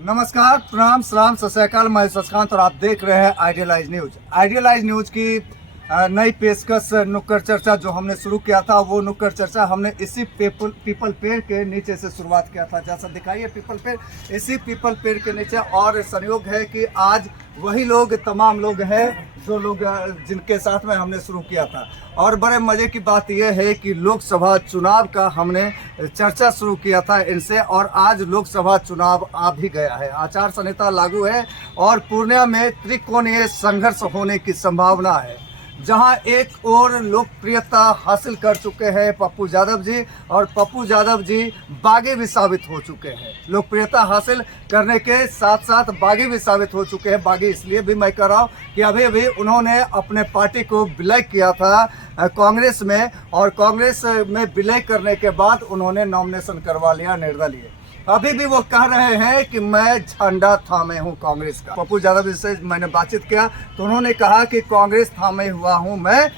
नमस्कार, प्रणाम, सलाम, सत श्री अकाल। मैं शशिकांत और आप देख रहे हैं आइडियलाइज न्यूज। आइडियलाइज न्यूज की नई पेशकश नुक्कड़ चर्चा जो हमने शुरू किया था, वो नुक्कड़ चर्चा हमने इसी पीपल पेड़ के नीचे से शुरुआत किया था। जैसा दिखाइए पीपल पेड़, इसी पीपल पेड़ के नीचे। और संयोग है कि आज वही लोग, तमाम लोग हैं जो लोग जिनके साथ में हमने शुरू किया था। और बड़े मजे की बात यह है कि लोकसभा चुनाव का हमने चर्चा शुरू किया था इनसे, और आज लोकसभा चुनाव आ भी गया है। आचार संहिता लागू है और पूर्णिया में त्रिकोणीय संघर्ष होने की संभावना है, जहां एक और लोकप्रियता हासिल कर चुके हैं पप्पू यादव जी, और पप्पू यादव जी बागी भी साबित हो चुके हैं। लोकप्रियता हासिल करने के साथ साथ बागी भी साबित हो चुके हैं। बागी इसलिए भी मैं कह रहा हूं कि अभी अभी उन्होंने अपने पार्टी को विलय किया था कांग्रेस में, और कांग्रेस में विलय करने के बाद उन्होंने नॉमिनेशन करवा लिया निर्दलीय। अभी भी वो कह रहे हैं कि मैं झंडा थामे हूँ कांग्रेस का। पप्पू यादव से मैंने बातचीत किया तो उन्होंने कहा कि कांग्रेस थामे हुआ हूँ मैं,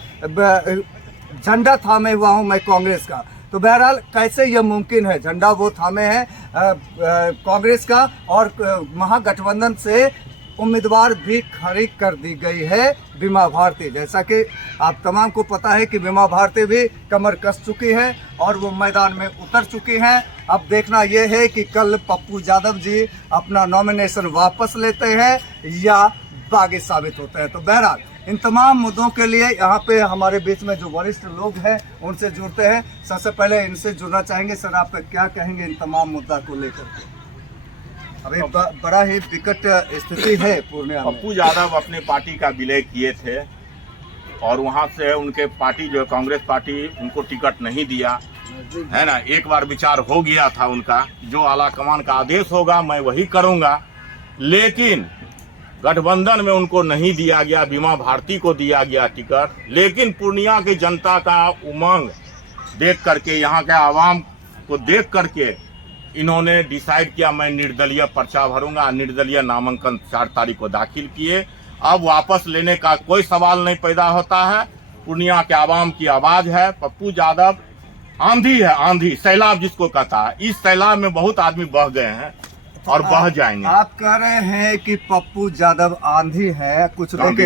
झंडा थामे हुआ हूँ मैं कांग्रेस का। तो बहरहाल कैसे यह मुमकिन है? झंडा वो थामे हैं कांग्रेस का, और महागठबंधन से उम्मीदवार भी खड़ी कर दी गई है बीमा भारती। जैसा कि आप तमाम को पता है कि बीमा भारती भी कमर कस चुकी है और वो मैदान में उतर चुकी हैं। अब देखना यह है कि कल पप्पू यादव जी अपना नॉमिनेशन वापस लेते हैं या बागी साबित होते हैं। तो बहरहाल इन तमाम मुद्दों के लिए यहाँ पे हमारे बीच में जो वरिष्ठ लोग हैं उनसे जुड़ते हैं। सबसे पहले इनसे जुड़ना चाहेंगे। सर, आप क्या कहेंगे इन तमाम मुद्दा को लेकर के? अभी बड़ा ही विकट स्थिति है पूर्णिया में। पप्पू यादव अपने पार्टी का विलय किए थे और वहां से उनके पार्टी जो कांग्रेस पार्टी उनको टिकट नहीं दिया है ना। एक बार विचार हो गया था उनका, जो आला कमान का आदेश होगा मैं वही करूंगा, लेकिन गठबंधन में उनको नहीं दिया गया, बीमा भारती को दिया गया टिकट। लेकिन पूर्णिया की जनता का उमंग देख करके, यहाँ के आवाम को देख करके इन्होंने डिसाइड किया मैं निर्दलीय पर्चा भरूंगा। निर्दलीय नामांकन 4 तारीख को दाखिल किए। अब वापस लेने का कोई सवाल नहीं पैदा होता है। पूर्णिया के आवाम की आवाज है। पप्पू यादव आंधी है, आंधी सैलाब जिसको कहता है। इस सैलाब में बहुत आदमी बह गए हैं और बह जाएंगे। आप कह रहे हैं कि पप्पू यादव आंधी है कुछ लोग,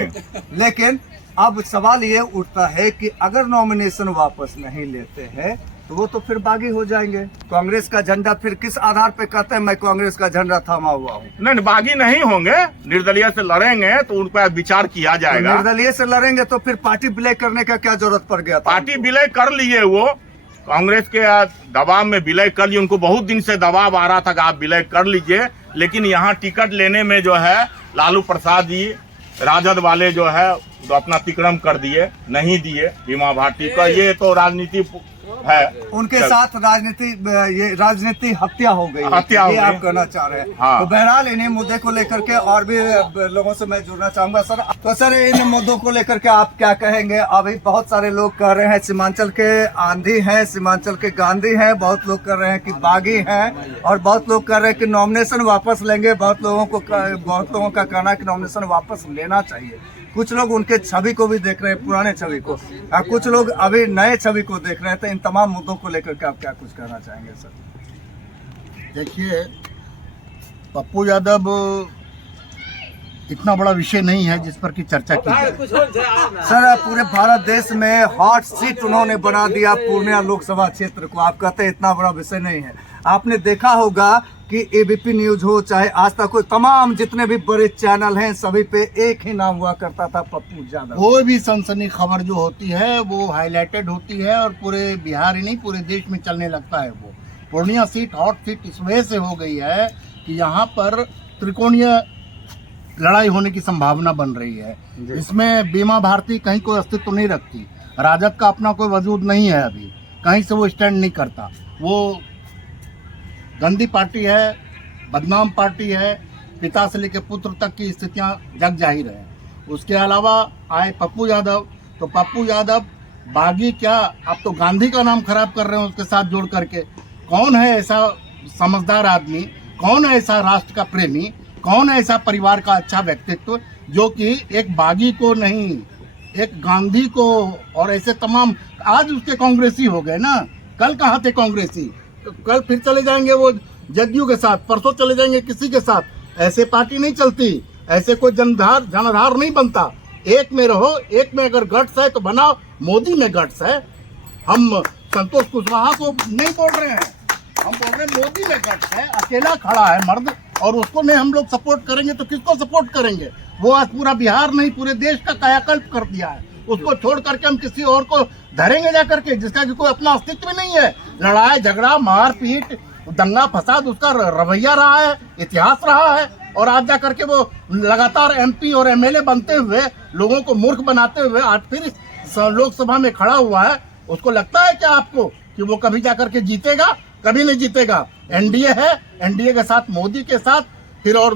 लेकिन अब सवाल ये उठता है कि अगर नॉमिनेशन वापस नहीं लेते हैं तो वो तो फिर बागी हो जाएंगे। कांग्रेस का झंडा फिर किस आधार पे कहते हैं मैं कांग्रेस का झंडा थामा हुआ हूँ? नहीं, बागी नहीं होंगे। निर्दलीय से लड़ेंगे तो उन पर विचार किया जाएगा। निर्दलीय से लड़ेंगे तो फिर पार्टी विलय करने का क्या जरूरत पड़ गया? पार्टी विलय कर लिए, वो कांग्रेस के दबाव में विलय कर लिए। उनको बहुत दिन से दबाव आ रहा था कि आप विलय कर लीजिए, लेकिन यहाँ टिकट लेने में जो है लालू प्रसाद जी राजद वाले जो है तो अपना तिक्रम कर दिए, नहीं दिए बीमा भारती का। ये तो राजनीति है, उनके साथ राजनीति हत्या हो गई, हत्या हो गई। आप कहना चाह रहे हैं। हाँ। तो बहरहाल इन्हीं मुद्दे को लेकर के और भी लोगों से मैं जुड़ना चाहूंगा। सर, तो सर इन मुद्दों को लेकर के आप क्या कहेंगे? अभी बहुत सारे लोग कह रहे हैं सीमांचल के आंधी हैं, सीमांचल के गांधी हैं, बहुत लोग कह रहे हैं कि बागी हैं, और बहुत लोग कह रहे हैं कि नॉमिनेशन वापस लेंगे। बहुत लोगों का कहना है कि नॉमिनेशन वापस लेना चाहिए। कुछ लोग उनके छवि को भी देख रहे हैं, पुराने छवि को, कुछ लोग अभी नए छवि को देख रहे हैं। तो इन तमाम मुद्दों को लेकर के आप क्या कुछ कहना चाहेंगे? सर देखिए, पप्पू यादव इतना बड़ा विषय नहीं है जिस पर की चर्चा की जाए। सर, पूरे भारत देश में हॉट सीट उन्होंने बना दिया पूर्णिया लोकसभा क्षेत्र को। आप कहते हैं इतना बड़ा विषय नहीं है। आपने देखा होगा कि एबीपी न्यूज हो, चाहे आज तक हो, तमाम जितने भी बड़े चैनल हैं सभी पे एक ही नाम हुआ करता था, पप्पू यादव। कोई भी सनसनी खबर जो होती है वो हाईलाइटेड होती है और पूरे बिहार ही नहीं पूरे देश में चलने लगता है। वो पूर्णिया सीट हॉट सीट इस वजह से हो गई है कि यहाँ पर त्रिकोणीय लड़ाई होने की संभावना बन रही है। इसमें बीमा भारती कहीं कोई अस्तित्व नहीं रखती। राजद का अपना कोई वजूद नहीं है, अभी कहीं से वो स्टैंड नहीं करता। वो गंदी पार्टी है, बदनाम पार्टी है। पिता से लेकर पुत्र तक की स्थितियां जग जाहिर है। उसके अलावा आए पप्पू यादव, तो पप्पू यादव बागी क्या, आप तो गांधी का नाम खराब कर रहे हैं उसके साथ जोड़ करके। कौन है ऐसा समझदार आदमी, कौन है ऐसा राष्ट्र का प्रेमी, कौन है ऐसा परिवार का अच्छा व्यक्तित्व जो कि एक बागी को नहीं, एक गांधी को, और ऐसे तमाम आज उसके कांग्रेसी हो गए ना। कल कहाँ थे कांग्रेसी? कल फिर चले जाएंगे वो जदयू के साथ, परसों चले जाएंगे किसी के साथ। ऐसे पार्टी नहीं चलती, ऐसे कोई जनाधार नहीं बनता। एक में रहो, एक में अगर गट्स है तो बनाओ। मोदी में गट्स है। हम संतोष कुशवाहा को नहीं बोल रहे हैं, हम बोल रहे हैं मोदी में गट्स है। अकेला खड़ा है मर्द, और उसको नहीं हम लोग सपोर्ट करेंगे तो किसको सपोर्ट करेंगे? वो आज पूरा बिहार नहीं पूरे देश का कायाकल्प कर दिया है। उसको छोड़ करके हम किसी और को धरेंगे जा करके जिसका कि कोई अपना अस्तित्व नहीं है। लड़ाई झगड़ा मारपीट दंगा फसाद उसका रवैया रहा है, इतिहास रहा है। और आज जा करके वो लगातार एमपी और एमएलए बनते हुए लोगों को मूर्ख बनाते हुए आज फिर लोकसभा में खड़ा हुआ है। उसको लगता है क्या आपको कि वो कभी जा करके जीतेगा? कभी नहीं जीतेगा। एनडीए है, एनडीए के साथ मोदी के साथ फिर और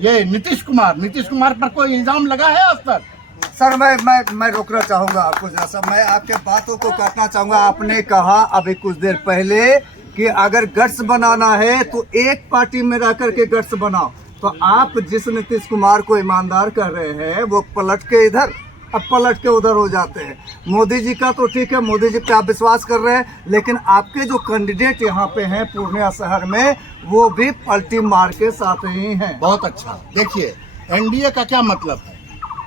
ये नीतीश कुमार पर कोई इल्जाम लगा है आज तक? सर मैं रोकना चाहूंगा आपको, जैसा मैं आपके बातों को काटना चाहूंगा। आपने कहा अभी कुछ देर पहले कि अगर गट्स बनाना है तो एक पार्टी में रह करके गट्स बनाओ। तो आप जिस नीतीश कुमार को ईमानदार कर रहे हैं वो पलट के इधर, अब पलट के उधर हो जाते हैं। मोदी जी का तो ठीक है, मोदी जी पे आप विश्वास कर रहे हैं, लेकिन आपके जो कैंडिडेट यहाँ पे हैं पूर्णिया शहर में वो भी पलटी मार के साथ ही हैं। बहुत अच्छा। देखिए एनडीए का क्या मतलब है?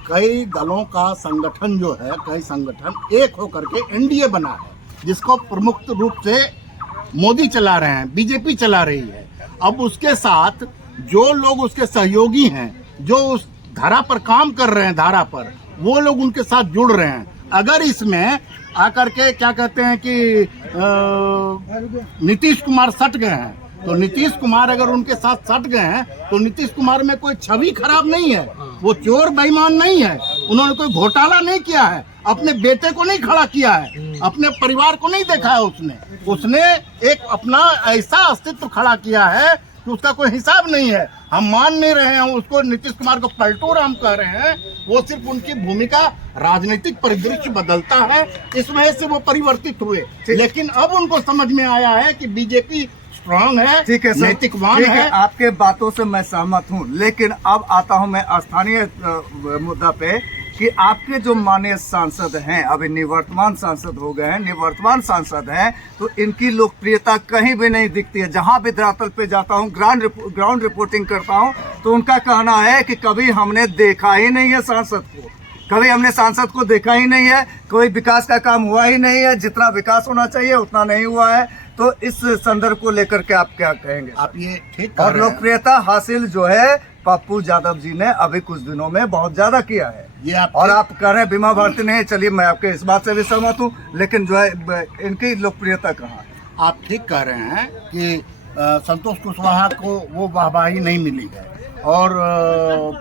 कई दलों का संगठन जो है, कई संगठन एक होकर के एनडीए बना है, जिसको प्रमुख रूप से मोदी चला रहे हैं, बीजेपी चला रही है। अब उसके साथ जो लोग उसके सहयोगी हैं, जो उस धारा पर काम कर रहे हैं, धारा पर वो लोग उनके साथ जुड़ रहे हैं। अगर इसमें आकर के क्या कहते हैं कि नीतीश कुमार सट गए हैं, तो नीतीश कुमार अगर उनके साथ सट गए हैं तो नीतीश कुमार में कोई छवि खराब नहीं है, वो चोर बेईमान नहीं है, उन्होंने कोई घोटाला नहीं किया है, अपने बेटे को नहीं खड़ा किया है, अपने परिवार को नहीं देखा है। उसने एक अपना ऐसा अस्तित्व खड़ा किया है कि उसका कोई हिसाब नहीं है। हम मान नहीं रहे हैं उसको, नीतीश कुमार को पलटूर हम कह रहे हैं। वो सिर्फ उनकी भूमिका राजनीतिक परिदृश्य बदलता है, इस वजह से वो परिवर्तित हुए। लेकिन अब उनको समझ में आया है कि बीजेपी स्ट्रांग है, ठीक है, नैतिकवान है। आपके बातों से मैं सहमत हूँ, लेकिन अब आता हूँ मैं स्थानीय मुद्दा पे कि आपके जो माननीय सांसद हैं, अभी निवर्तमान सांसद हो गए हैं, निवर्तमान सांसद हैं, तो इनकी लोकप्रियता कहीं भी नहीं दिखती है। जहां भी धरातल पे जाता हूं, ग्राउंड रिपोर्टिंग करता हूं, तो उनका कहना है कि कभी हमने देखा ही नहीं है सांसद को, कभी हमने सांसद को देखा ही नहीं है, कोई विकास का काम हुआ ही नहीं है, जितना विकास होना चाहिए उतना नहीं हुआ है। तो इस संदर्भ को लेकर के आप क्या कहेंगे? आप ये ठीक और लोकप्रियता हासिल जो है पप्पू यादव जी ने अभी कुछ दिनों में बहुत ज्यादा किया है। ये और आप कह रहे हैं बीमा भारती नहीं, चलिए मैं आपके इस बात से भी सहमत हूँ, लेकिन जो है इनकी लोकप्रियता कहाँ है? आप ठीक कह रहे हैं कि संतोष कुशवाहा को वो वाहवाही नहीं मिली है और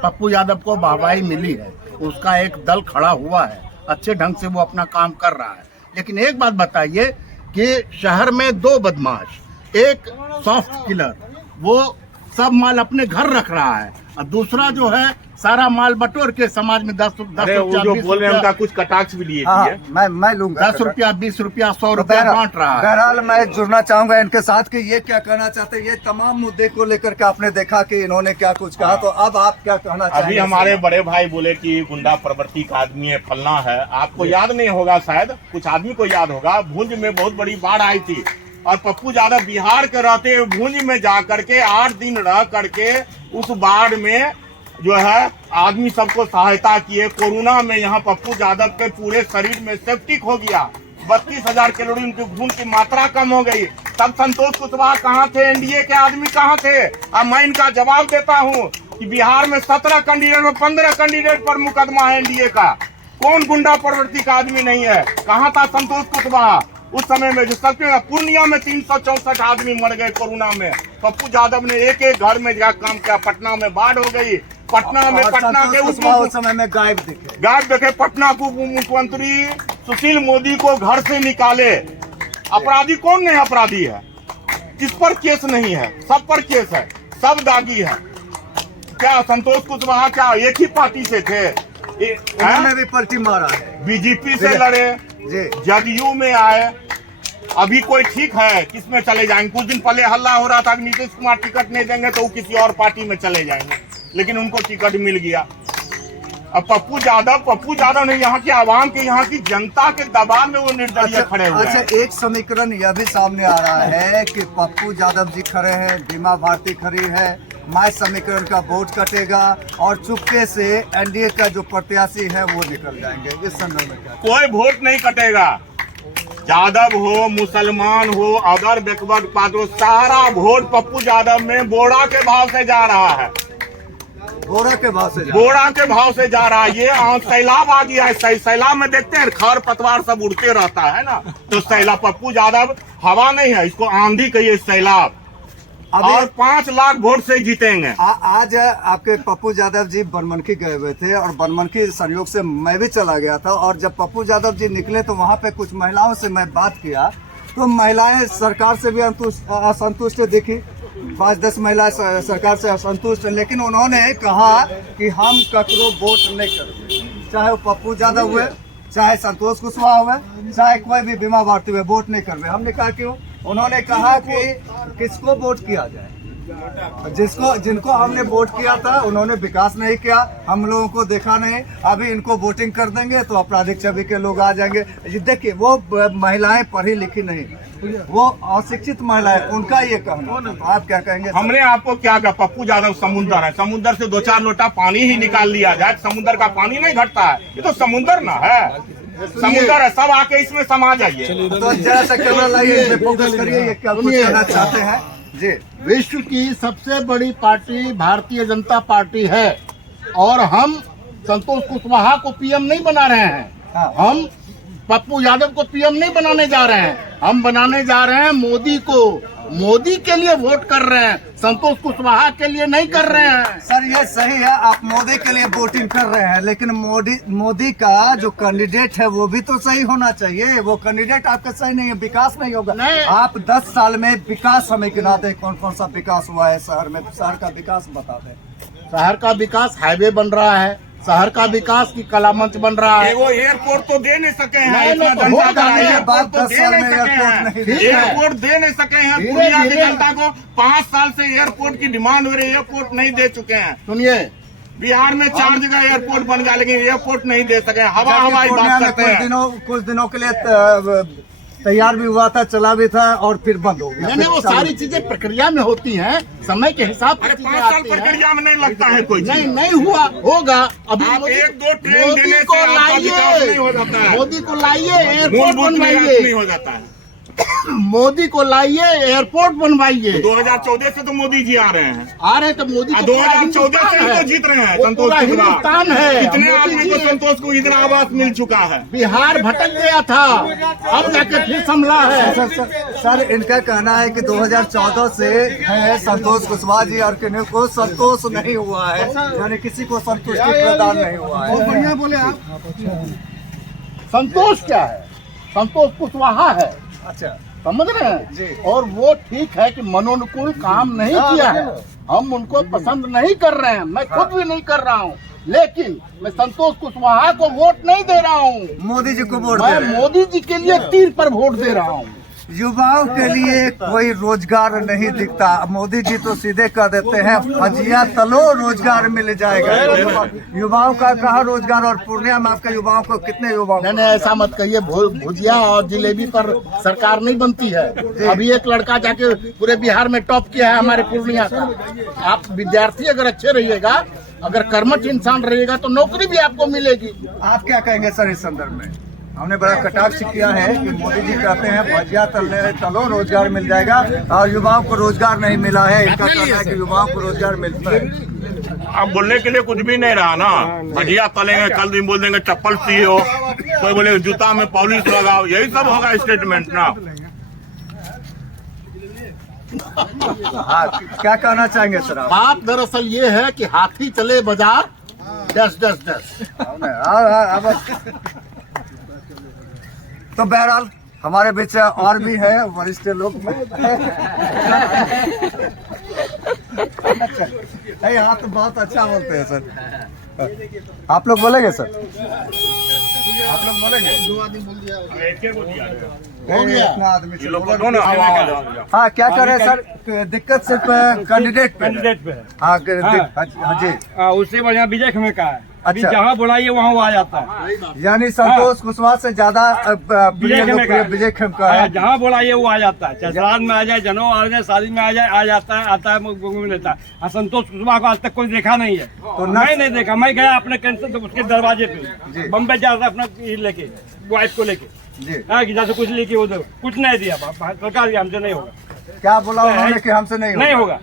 पप्पू यादव को वाहवाही मिली है। उसका एक दल खड़ा हुआ है, अच्छे ढंग से वो अपना काम कर रहा है। लेकिन एक बात बताइए कि शहर में दो बदमाश, एक सॉफ्ट किलर, वो सब माल अपने घर रख रहा है, और दूसरा जो है सारा माल बटोर के समाज में 10 अरे वो जो बोल रहे हैं उनका कुछ कटाक्ष भी लिए हाँ, थे। मैं लूंगा 10 रुपया 20 रुपया 100 रुपया बांट रहा है। बहरहाल मैं जुड़ना चाहूंगा इनके साथ कि ये क्या कहना चाहते हैं। ये तमाम मुद्दे को लेकर के आपने देखा कि इन्होंने क्या कुछ कहा, तो अब आप क्या कहना चाहेंगे? अभी हमारे बड़े भाई बोले कि गुंडा प्रवृत्ति का आदमी है, फलना है। आपको याद नहीं होगा, शायद कुछ आदमी को याद होगा, भुंज में बहुत बड़ी बाढ़ आई थी और पप्पू यादव बिहार के रहते हुए भुंज में जा करके 8 दिन रह करके उस बाढ़ में जो है आदमी सबको सहायता किए। कोरोना में यहाँ पप्पू यादव के पूरे शरीर में सेप्टिक हो गया, 32,000 कैलोरी उनकी खून की मात्रा कम हो गई। तब संतोष कुशवाहा कहाँ थे? एनडीए के आदमी कहाँ थे? अब मैं इनका जवाब देता हूँ कि बिहार में 17 कैंडिडेट में 15 कैंडिडेट पर मुकदमा है एनडीए का। कौन गुंडा प्रवृत्ति का आदमी नहीं है? कहाँ था संतोष कुशवाहा उस समय में? जो सबके पूर्णिया में 364 आदमी मर गए कोरोना में। पप्पू यादव ने एक एक घर में जाकर काम किया। पटना में बाढ़ हो गई, पटना के उस समय में गायब देखे। पटना को मुख्यमंत्री सुशील मोदी को घर से निकाले। अपराधी कौन नहीं अपराधी है? किस पर केस नहीं है? सब पर केस है, सब दागी है। क्या संतोष कुशवाहा क्या एक ही पार्टी से थे? उन्होंने भी पलटी मारा है, बीजेपी से लड़े, जदयू में आए। अभी कोई ठीक है किसमें चले जाएंगे? कुछ दिन पहले हल्ला हो रहा था कि नीतीश कुमार टिकट नहीं देंगे तो वो किसी और पार्टी में चले जाएंगे, लेकिन उनको टिकट मिल गया। अब पप्पू यादव ने यहाँ की आवाम के, यहाँ की जनता के दबाव में वो निर्दलीय खड़े हुए हैं। अच्छा, एक समीकरण यह भी सामने आ रहा है कि पप्पू यादव जी खड़े हैं, बीमा भारती खड़ी है, माय समीकरण का वोट कटेगा और चुपके से एनडीए का जो प्रत्याशी है वो निकल जाएंगे। इस संदर्भ में क्या? कोई वोट नहीं कटेगा। यादव हो, मुसलमान हो, अदर बैकवर्ड पार्टी, सारा वोट पप्पू यादव में बोरा के भाव से जा रहा है। बोरा के भाव से जा रहा है। ये सैलाब आ गया है। सैलाब में देखते हैं खर पतवार सब उड़ते रहता है ना, तो सैलाब पप्पू यादव हवा नहीं है, इसको आंधी कहिए सैलाब। और 5 लाख वोट से जीतेंगे। आज आपके पप्पू यादव जी बनमनखी गए हुए थे और बनमनखी संयोग से मैं भी चला गया था, और जब पप्पू यादव जी निकले तो वहाँ पे कुछ महिलाओं से मैं बात किया तो महिलाएं सरकार से भी असंतुष्ट दिखी। 5-10 महिला सरकार से असंतुष्ट, लेकिन उन्होंने कहा कि हम ककरो वोट नहीं करेंगे, चाहे वो पप्पू यादव हुए, चाहे संतोष कुशवाहा हुए, चाहे कोई भी बीमा भारती हुए, वोट नहीं करवे। हमने कहा क्यों? उन्होंने कहा कि किसको वोट किया जाए, जिनको हमने वोट किया था उन्होंने विकास नहीं किया, हम लोगों को देखा नहीं, अभी इनको वोटिंग कर देंगे तो आपराधिक छवि के लोग आ जाएंगे। देखिए, वो महिलाएं पढ़ी लिखी नहीं, वो अशिक्षित महिलाएं, उनका ये कहना। तो आप क्या कहेंगे? हमने आपको क्या कहा? पप्पू यादव समुद्र है, समुद्र से 2-4 लोटा पानी ही निकाल लिया जाए, समुद्र का पानी नहीं घटता है। ये तो समुद्र ना है, समुद्र है, सब आके इसमें समा जाइए। तो जरा सा कैमरा लाइए, फोकस करिए, ये क्या कुछ कहना चाहते हैं जी? विश्व की सबसे बड़ी पार्टी भारतीय जनता पार्टी है और हम संतोष कुशवाहा को पीएम नहीं बना रहे हैं। हाँ। हम पप्पू यादव को पीएम नहीं बनाने जा रहे हैं, हम बनाने जा रहे हैं मोदी को। मोदी के लिए वोट कर रहे हैं, संतोष कुशवाहा के लिए नहीं कर रहे हैं। सर, ये सही है, आप मोदी के लिए वोटिंग कर रहे हैं, लेकिन मोदी का जो कैंडिडेट है वो भी तो सही होना चाहिए। वो कैंडिडेट आपका सही नहीं है, विकास नहीं होगा। आप 10 साल में विकास हमें गिना दें, कौन कौन सा विकास हुआ है शहर में? शहर का विकास बता दें। शहर का विकास, हाईवे बन रहा है, शहर का विकास की कला मंच बन रहा है। वो एयरपोर्ट तो दे नहीं सके हैं, नहीं, इतना तो जनता हो का जाने के एयरपोर्ट बाद तो 10 दे साल नहीं में सके एयरपोर्ट हैं, नहीं एयरपोर्ट दे नहीं सके हैं। धीरे दुनिया की धीरे। जनता को 5 साल से एयरपोर्ट की डिमांड हो रही है, एयरपोर्ट नहीं दे चुके हैं। सुनिए, बिहार में 4 जगह एयरपोर्ट बन गया, लेकिन एयरपोर्ट नहीं दे सके। हवाई बात करते हैं। कुछ दिनों के लिए तैयार भी हुआ था, चला भी था, और फिर बंद हो गया। नहीं, वो सारी चीजें प्रक्रिया में होती हैं, समय के हिसाब से अरे चीजें 5 साल आती हैं। प्रक्रिया में नहीं लगता है कोई चीज। नहीं हुआ, होगा। अभी आप 1-2 ट्रेन मोदी देने को से आपका विकास नहीं हो जाता है। मोदी को लाइए, एयरपोर्ट मूलभूत विकास नहीं बनवाइए। हो जाता है। मोदी को लाइए, एयरपोर्ट बनवाइए। 2014 से तो मोदी जी आ रहे हैं, आ रहे तो मोदी को 2014 से ही तो जीत रहे हैं। वो संतोष पूरा कुशवाहा हिंदुस्तान है। कितने मोदी आदमी जी को संतोष को इंदिरा आवास मिल चुका है। बिहार भटक गया था, अब जाके फिर संभला है। सर, इनका कहना है कि 2014 से है संतोष कुशवाहा जी, और किन्हीं को संतोष नहीं हुआ है, यानी किसी को संतुष्टि प्रदान नहीं हुआ है। बढ़िया बोले आप। संतोष क्या है? संतोष कुशवाहा है, अच्छा, समझ रहे हैं जी। और वो ठीक है कि मनोनुकूल काम नहीं किया है, हम उनको पसंद नहीं कर रहे हैं, मैं खुद भी नहीं कर रहा हूँ, लेकिन मैं संतोष कुशवाहा को वोट नहीं दे रहा हूँ। मोदी जी को वोट मैं दे रहे हैं। मोदी जी के लिए तीर पर वोट दे रहा हूँ। युवाओं के लिए कोई रोजगार नहीं दिखता। मोदी जी तो सीधे कह देते हैं भजिया तलो रोजगार मिल जाएगा। युवाओं का कहाँ रोजगार? और पूर्णिया में आपके युवाओं को कितने युवाओं? नहीं, ऐसा मत कहिए, भुजिया और जिलेबी पर सरकार नहीं बनती है। अभी एक लड़का जाके पूरे बिहार में टॉप किया है हमारे पूर्णिया का। आप विद्यार्थी अगर अच्छे रहिएगा, अगर कर्मठ इंसान रहिएगा तो नौकरी भी आपको मिलेगी। आप क्या कहेंगे सर इस संदर्भ में? हमने बड़ा कटाक्ष किया है कि मोदी जी कहते हैं भजिया तलो रोजगार मिल जाएगा, और युवाओं को रोजगार नहीं मिला है। इनका कहना है कि युवाओं को रोजगार मिलता है। अब बोलने के लिए कुछ भी नहीं रहा ना। भजिया तलेंगे, कल दिन बोल देंगे चप्पल सियो, कोई बोले जूता में पॉलिश लगाओ, यही सब होगा स्टेटमेंट ना। हाँ, क्या कहना चाहेंगे सर आप? बात दरअसल ये है कि हाथी चले बाजार डस डस डस। तो बहरहाल हमारे बीच और भी है वरिष्ठ लोग। यहाँ तो बहुत अच्छा बोलते हैं सर। आप लोग बोलेंगे सर? आप लोग बोलेंगे? 2 आदमी बोल दिया। हो गया इतना आदमी से बोला। ना हाँ, क्या कर रहे हैं सर? दिक्कत सिर्फ कैंडिडेट पे है। हाँ जी, उससे बढ़िया विजय खमे का है। अभी अच्छा। जहाँ बुलाइए वहाँ वो आ जाता है। यानी संतोष कुशवाहा से ज्यादा विजय खेमका। विजय खेमका है। जहाँ बुलाइए वो आ जाता है, चाहे श्राद्ध में आ जाए, जनों आ जाए, शादी में आ जाए, आ जाता है, आता है, घूम लेता है। और संतोष कुशवाहा को आज तक कोई देखा नहीं है। तो मैं नहीं देखा, मैं गया अपने कैंसर तो उसके दरवाजे जी। पे बम्बई जा रहा अपना लेके, वाइफ को लेके, जी कि जैसे कुछ लेके उधर कुछ नहीं दिया, सरकार की हमसे नहीं होगा, क्या बोला उन्होंने कि हमसे नहीं होगा।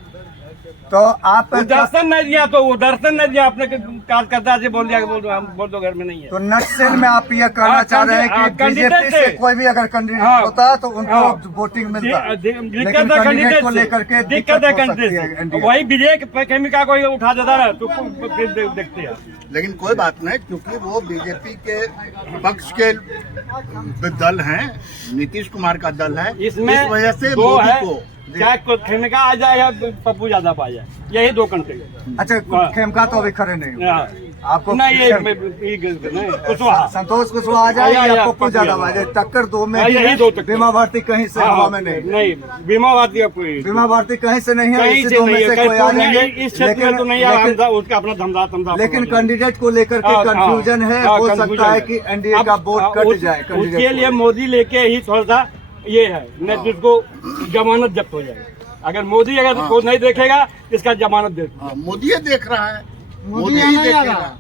तो आप वो दर्शन नहीं दिया, तो वो दर्शन नहीं दिया, अपने कार्यकर्ता से बोल दिया कि बोल दो घर में नहीं है। तो नक्सल में आप ये कहना चाह रहे हैं कि बीजेपी से कोई भी अगर कैंडिडेट होता है तो उनको वोटिंग मिलता है, लेकिन कैंडिडेट को लेकर के दिक्कत है कैंडिडेट। वही विजय खेमिका को उठा देता है तो फिर देखते हैं। लेकिन कोई बात नहीं, क्योंकि वो बीजेपी के पक्ष के दल हैं, नीतीश कुमार का दल है, इसमें इस वजह से दो मोदी है, को चाहे खेमिका आ जाए या पप्पू यादव आ जाए, यही दो कंट्री। अच्छा, खेमका तो अभी खड़े नहीं हुए। आपको नहीं कुशवाहा, संतोष कुशवाहा आ जाए या पप्पू यादव आ जाए, टक्कर दो में यही दो टक्कर। बीमा भारती कहीं से हवा में नहीं, बीमा भारती का कोई बीमा भारती कहीं से नहीं है, कहीं इसी से दो में नहीं से है, कोई आ जाएंगे। इस क्षेत्र में तो नहीं है, उसका अपना धमधा लेकिन कैंडिडेट को लेकर के कंफ्यूजन है, हो सकता है कि एनडीए का वोट कट जाए। उसके लिए मोदी लेके ही थोड़ा सा ये है, नहीं तो उसको जमानत जब्त हो जाएगी। अगर मोदी को नहीं देखेगा, इसका जमानत दे। मोदी ये देख रहा है, मोदी ही देखेगा।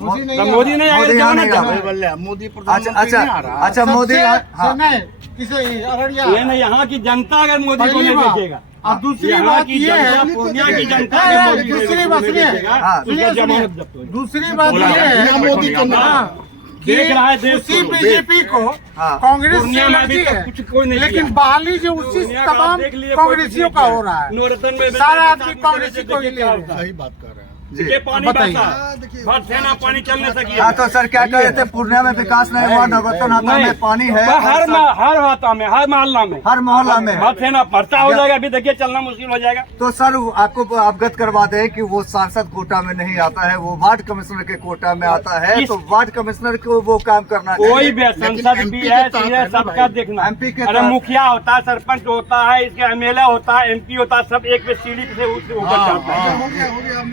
मोदी नहीं आएगा, जमानत जब्त। मोदी अच्छा मोदी ये नहीं, यहाँ की जनता अगर मोदी को नहीं देखेगा, और दूसरी बात ये है, पूर्णिया की जनता अगर मोदी को दूसरी बात नहीं ये देखेगा, हाँ, उसका जमानत जब्त हो जाएगी। दूसरी बात ये है मोदी को देख रहा है देश उसी को। बीजेपी को हाँ। कांग्रेस पूर्णिया से में अभी लड़ती तक है, कुछ कोई नहीं लेकिन किया। बहाली जो उसी पूर्णिया का तमाम देख लिए, कांग्रेसियों का हो रहा है। नौरतन में सारा आदमी कांग्रेसी को ही ले रहे हैं। सही बात कर रहे हैं। ये पानी बताइए। बहता है, सेना पानी चल नहीं सकी। हाँ, तो सर क्या कह रहे थे, पूर्णिया में विकास नहीं हुआ, नवरत्न हाता में पानी है, हर हाता में, हर मोहल्ला में, हर मोहल्ला में है। सेना पर्चा हो जाएगा, अभी देखिए चलना मुश्किल हो जाएगा। तो सर आपको अवगत करवा दें कि वो सांसद कोटा में नहीं आता है, वो वार्ड कमिश्नर के कोटा में आता है। तो वार्ड कमिश्नर को वो काम करना कोई भी लेकिन संसद MP भी के है, तहत सीधे है ना सबका भाई। देखना। MP के अरे तहत। मुखिया होता है, सरपंच होता है, इसके एमएलए होता है, एमपी होता है, सब एक पे सीढ़ी से ऊपर चढ़ता है।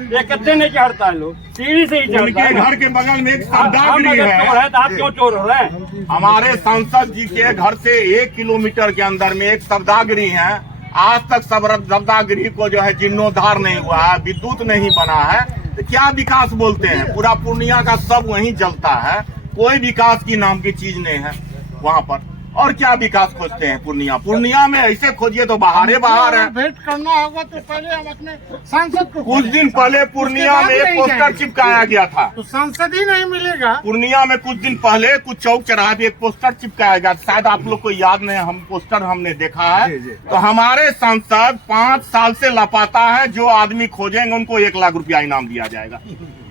ये कितने नहीं चढ़ता है, लोग सीढ़ी से ही चढ़ता उनके है। घर के बगल में एक हम सौदागरी अगर चोर है। है तो आप क्यों चोर हो रहे हैं? हमारे सांसद जी के घर से 1 किलोमीटर के अंदर में एक सौदागरी है। आज तक सौदागरी को जो है जीर्णोद्धार नहीं हुआ है, विद्युत नहीं बना है, तो क्या विकास बोलते हैं? पूरा पूर्णिया का सब वहीं जलता है, कोई विकास की नाम की चीज नहीं है वहाँ पर। और क्या विकास खोजते हैं पूर्णिया में? ऐसे खोजिए तो बाहर है। भेंट करना होगा तो पहले हम अपने सांसद को कुछ दिन पहले पूर्णिया में एक पोस्टर चिपकाया गया था। तो सांसद ही नहीं मिलेगा। पूर्णिया में कुछ दिन पहले कुछ चौक चौराहे पे एक पोस्टर चिपकाया गया, शायद आप लोग को याद नहीं, हम पोस्टर हमने देखा है। जी, जी। तो हमारे सांसद 5 साल से लापता है, जो आदमी खोजेंगे उनको 1 लाख रुपया इनाम दिया जाएगा,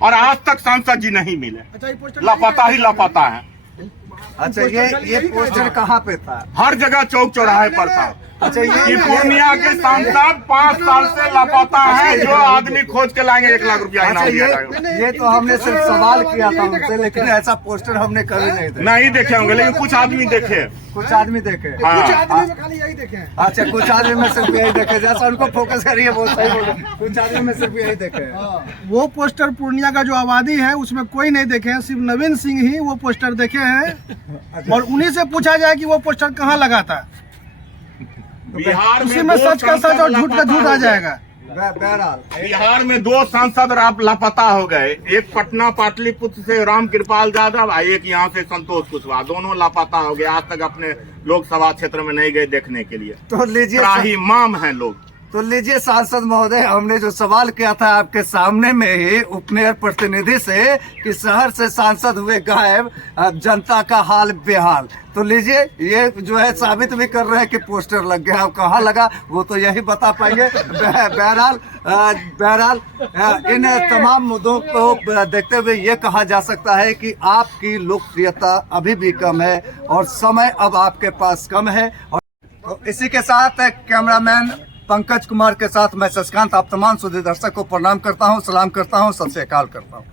और आज तक सांसद जी नहीं मिले, लापता ही लापता है। अच्छा, ये पोस्टर कहाँ पे था? हर जगह चौक चौराहे पर था। अच्छा, कि पूर्णिया के सांसद 5 साल से लापता है, जो आदमी खोज के लाएंगे 1 लाख रुपया इनाम दिया जाएगा। ये तो हमने सिर्फ सवाल किया था उनसे, लेकिन ऐसा पोस्टर हमने कभी नहीं देखा। नहीं देखे होंगे, लेकिन कुछ आदमी देखे। कुछ आदमी देखे। हाँ। खाली यही देखे हैं। अच्छा, कुछ आदमी में सिर्फ यही देखे, जैसा उनको फोकस करिए वो सही बोले। कुछ आदमी में सिर्फ यही देखे। वो पोस्टर पूर्णिया का जो आबादी है उसमें कोई नहीं देखे हैं, सिर्फ नवीन सिंह ही वो पोस्टर देखे हैं। और उन्हीं से पूछा जाए कि वो पोस्टर कहाँ लगा था, बिहार उसी में में 2 सच का सच और झूठ का झूठ आ जाएगा। बहरहाल बिहार में 2 सांसद लापता हो गए, एक पटना पाटलिपुत्र से राम कृपाल यादव और एक यहाँ से संतोष कुशवाहा, दोनों लापता हो गए। आज तक अपने लोकसभा क्षेत्र में नहीं गए देखने के लिए। तो लीजिए, त्राहिमाम है लोग। तो लीजिए सांसद महोदय, हमने जो सवाल किया था आपके सामने में ही उपमेयर प्रतिनिधि से कि शहर से सांसद हुए गायब, अब जनता का हाल बेहाल। तो लीजिए, ये जो है साबित भी कर रहे हैं कि पोस्टर लग गया। अब कहाँ लगा वो तो यही बता पाएंगे। बहरहाल इन तमाम मुद्दों को देखते हुए ये कहा जा सकता है कि आपकी लोकप्रियता अभी भी कम है और समय अब आपके पास कम है। और तो इसी के साथ कैमरामैन पंकज कुमार के साथ मैं शशिकांत आप तमाम सुधी दर्शक को प्रणाम करता हूं, सलाम करता हूं, सत श्री अकाल करता हूं।